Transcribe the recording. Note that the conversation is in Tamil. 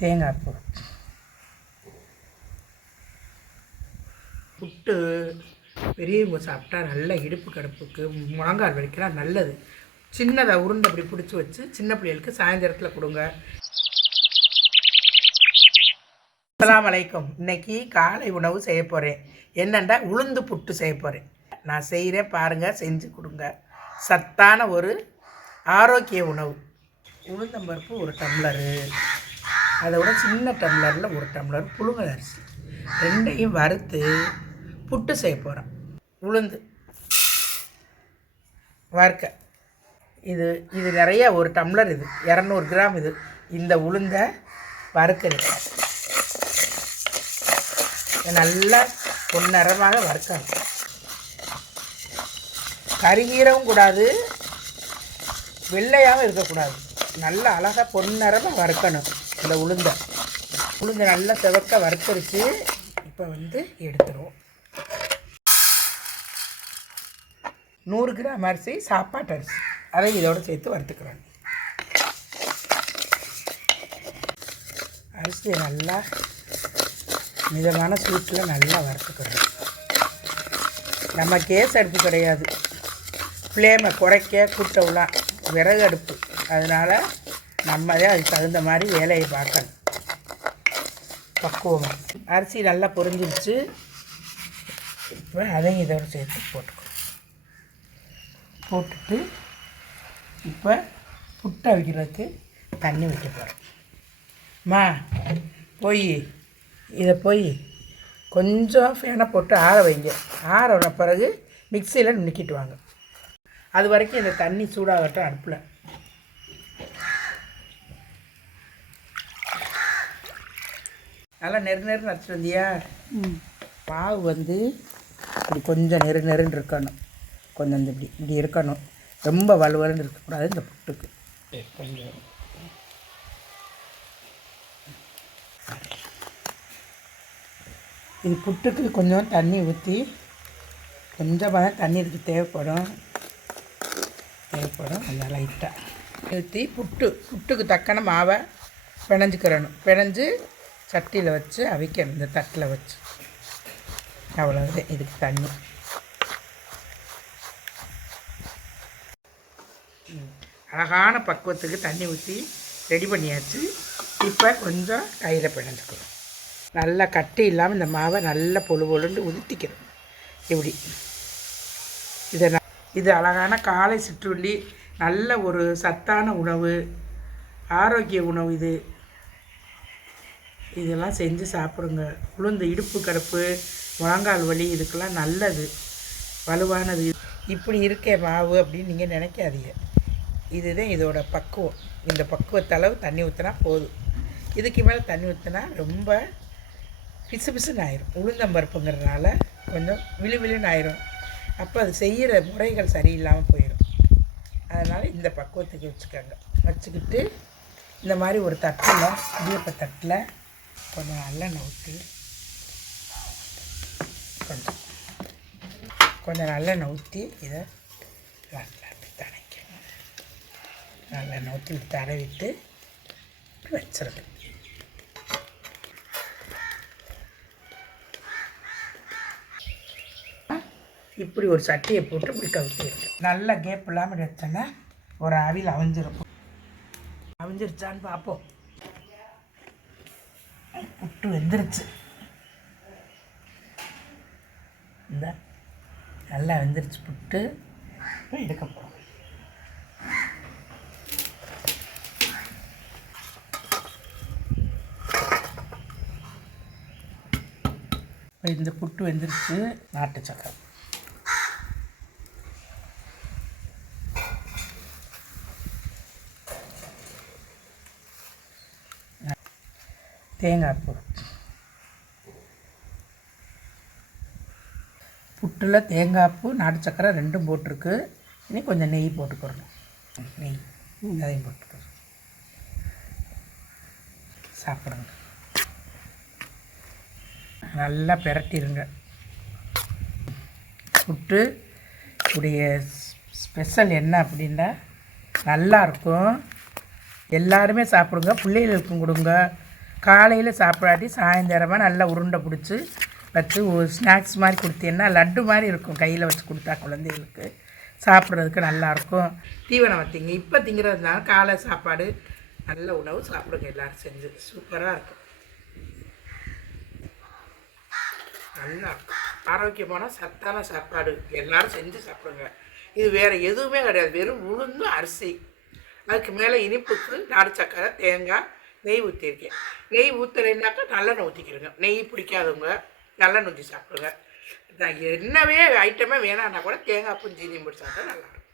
தேங்காய் பூ. புட்டு பெரியவங்க சாப்பிட்டா நல்ல இடுப்பு கடுப்புக்கு முழங்கால் வலிக்கலாம் நல்லது. சின்னதாக உருண்டை அப்படி பிடிச்சி வச்சு சின்ன பிள்ளைகளுக்கு சாயந்தரத்தில் கொடுங்க. அஸ்ஸலாமு அலைக்கும். இன்றைக்கி காலை உணவு செய்ய போகிறேன். என்னென்னா உளுந்து புட்டு செய்ய போகிறேன். நான் செய்கிறேன் பாருங்கள், செஞ்சு கொடுங்க. சத்தான ஒரு ஆரோக்கிய உணவு. உளுந்தம்பருப்பு 1 டம்ளரு, அதை விட சின்ன டம்ளரில் 1 டம்ளர் புழுங்கல் அரிசி, ரெண்டையும் வறுத்து புட்டு செய்ய போகிறோம். உளுந்து வறுக்க இது நிறைய 1 டம்ளர், இது 200 கிராம். இந்த உளுந்தை வறுக்கிறேன். நல்லா பொன்னிறமாக வறுக்கணும். கருகீரவும் கூடாது, வெள்ளையாகவும் இருக்கக்கூடாது. நல்லா அழகாக பொன்னிறமாக வறுக்கணும் இந்த உளுந்தை நல்லா செவக்க வறுத்துருச்சு. இப்போ எடுத்துருவோம். 100 கிராம் அரிசி, சாப்பாட்டு அரிசி, அதை இதோடு சேர்த்து வறுத்துக்கிறோம். அரிசியை நல்லா மிதமான சூட்டில் நல்லா வறுத்துக்கிறோம். நம்ம கேஸ் அடுப்பு கிடையாது, ஃப்ளேமை குறைக்க கூட்டவுலாம் விறகு அடுப்பு. அதனால் நம்ம தான் அதுக்கு தகுந்த மாதிரி வேலையை பார்க்கணும். பக்குவமாக அரிசி நல்லா பொரிஞ்சிருச்சு. இப்போ அதையும் இதோடு சேர்த்து போட்டுட்டு இப்போ புட்டு அவிக்கிறதுக்கு தண்ணி வைக்க போகிறோம். இதை கொஞ்சம் ஃபேனை போட்டு ஆற வைங்க. ஆறின பிறகு மிக்சியில் நுணுக்கிட்டு வாங்க. அது வரைக்கும் இந்த தண்ணி சூடாகட்டும் அடுப்பில். நல்லா நெரு நச்சு வந்தியா? மாவு இப்படி கொஞ்சம் நெருன்னு இருக்கணும். கொஞ்சம் இப்படி இருக்கணும். ரொம்ப வலுவலுன்னு இருக்கக்கூடாது இந்த புட்டுக்கு. கொஞ்சம் இது புட்டுக்கு கொஞ்சம் தண்ணி ஊற்றி, கொஞ்சமாக தண்ணி இதுக்கு தேவைப்படும். கொஞ்சம் லைட்டாக ஊற்றி புட்டுக்கு தக்கன மாவை பிணைஞ்சு சட்டியில் வச்சு அவிக்கணும். இந்த தட்டில் வச்சு அவ்வளோதான். இதுக்கு தண்ணி அழகான பக்குவத்துக்கு தண்ணி ஊற்றி ரெடி பண்ணியாச்சு. இப்போ கொஞ்சம் கையில் பிணைஞ்சுக்கணும். நல்லா கட்டி இல்லாமல் இந்த மாவை நல்லா பொழுன்னு உதுத்திக்கணும். இப்படி இது அழகான காலை சிற்றுண்டி, நல்ல ஒரு சத்தான உணவு, ஆரோக்கிய உணவு. இதெல்லாம் செஞ்சு சாப்பிடுங்க. உளுந்து இடுப்பு கடுப்பு, முழங்கால் வலி இதுக்கெல்லாம் நல்லது, வலுவானது. இப்படி இருக்கே மாவு அப்படின்னு நீங்கள் நினைக்காதீங்க. இதுதான் இதோட பக்குவம். இந்த பக்குவத்தளவு தண்ணி ஊற்றினா போதும். இதுக்கு மேலே தண்ணி ஊற்றினா ரொம்ப பிசுன்னு ஆயிரும். உளுந்தம்பருப்புங்கிறதுனால கொஞ்சம் விழுவிழுன்னு ஆயிரும். அப்போ அது செய்கிற முறைகள் சரியில்லாமல் போயிடும். அதனால் இந்த பக்குவத்துக்கு வச்சுக்கிட்டு இந்த மாதிரி ஒரு தட்டில், இடியப்ப தட்டில் கொஞ்சம் நல்லெண்ணெய் ஊற்றி கொஞ்சம் நல்லெண்ணெய் ஊற்றி இதை நல்லா தடக்கணும். நல்லெண்ணெய் ஊற்றி தடவிட்டு வச்சிருது. இப்படி ஒரு சட்டியை போட்டு இப்படி கவுத்திருக்கு. நல்லா கேப் இல்லாமல் வச்சோன்னா ஒரு ஆவியில் அவிஞ்சிருச்சான்னு பார்ப்போம். புட்டு வெந்துருச்சு. இந்த நல்லா வெந்துருச்சு புட்டு. இப்போ எடுக்க போகிறோம். இந்த புட்டு வெந்துருச்சு. நாட்டு சக்கரை, தேங்காய் பூ. புட்டில் தேங்காய் பூ, நாட்டு சக்கரை ரெண்டும் போட்டிருக்கு. இனி கொஞ்சம் நெய் போட்டுக்கிறணும். நெய் அதையும் போட்டுக்கிறோம். சாப்பிடுங்க. நல்லா பிரட்டிடுங்க. புட்டு உடைய ஸ்பெஷல் என்ன அப்படின்னா நல்லாயிருக்கும். எல்லாருமே சாப்பிடுங்க. பிள்ளைகளுக்கும் கொடுங்க. காலையில் சாப்பிடாட்டி சாயந்தரமாக நல்லா உருண்டை பிடிச்சி வச்சு ஒரு ஸ்நாக்ஸ் மாதிரி கொடுத்தீங்கன்னா லட்டு மாதிரி இருக்கும். கையில் வச்சு கொடுத்தா குழந்தைகளுக்கு சாப்பிட்றதுக்கு நல்லாயிருக்கும். தீவனம் வத்திங்க இப்போ திங்கிறதுனால காலை சாப்பாடு நல்ல உணவு சாப்பிடுங்க. எல்லோரும் செஞ்சு சூப்பராக இருக்கும், நல்லா இருக்கும். ஆரோக்கியமான சத்தான சாப்பாடு எல்லோரும் செஞ்சு சாப்பிடுங்க. இது வேறு எதுவுமே கிடையாது, வெறும் உளுந்து அரிசி. அதுக்கு மேலே இனிப்புக்கு நாடு சக்கரை, தேங்காய், நெய் ஊற்றிருக்கேன். நெய் ஊற்றலைன்னாக்கா நல்லெண்ணெய் ஊற்றிக்கிறேங்க. நெய் பிடிக்காதவங்க நல்லெண்ணெய் ஊற்றி சாப்பிடுங்க. என்னவே ஐட்டமே வேணான்னா கூட தேங்காய் பூ ஜீனி போட்டு சாப்பிட்டா நல்லாயிருக்கும்.